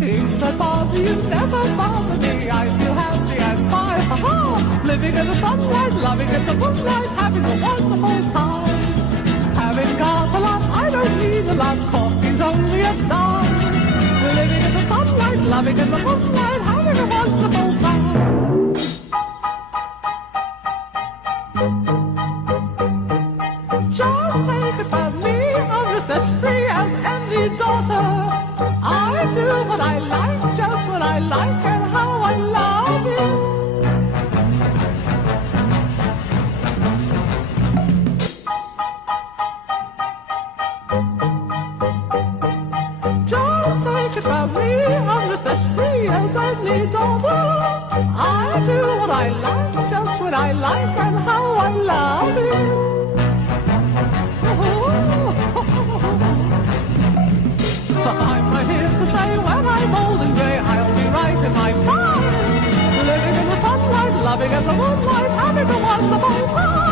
Things that bother you never bother me. I feel happy and fine, ha-ha. Living in the sunlight, loving in the moonlight, having a wonderful time. Having got a lot, I don't need a lot. Coffee's only a dime. Living in the sunlight, loving in the moonlight, having a wonderful time. Just take it from me, I'm just as free as any daughter. I do what I like, just what I like, and how I love it. Just take it from me, I'm just as free as any daughter. I do what I like, just what I like, and how I love it. I'm right here to stay when I'm old and grey. I'll be right in my prime. Living in the sunlight, loving in the moonlight, having a wonderful time.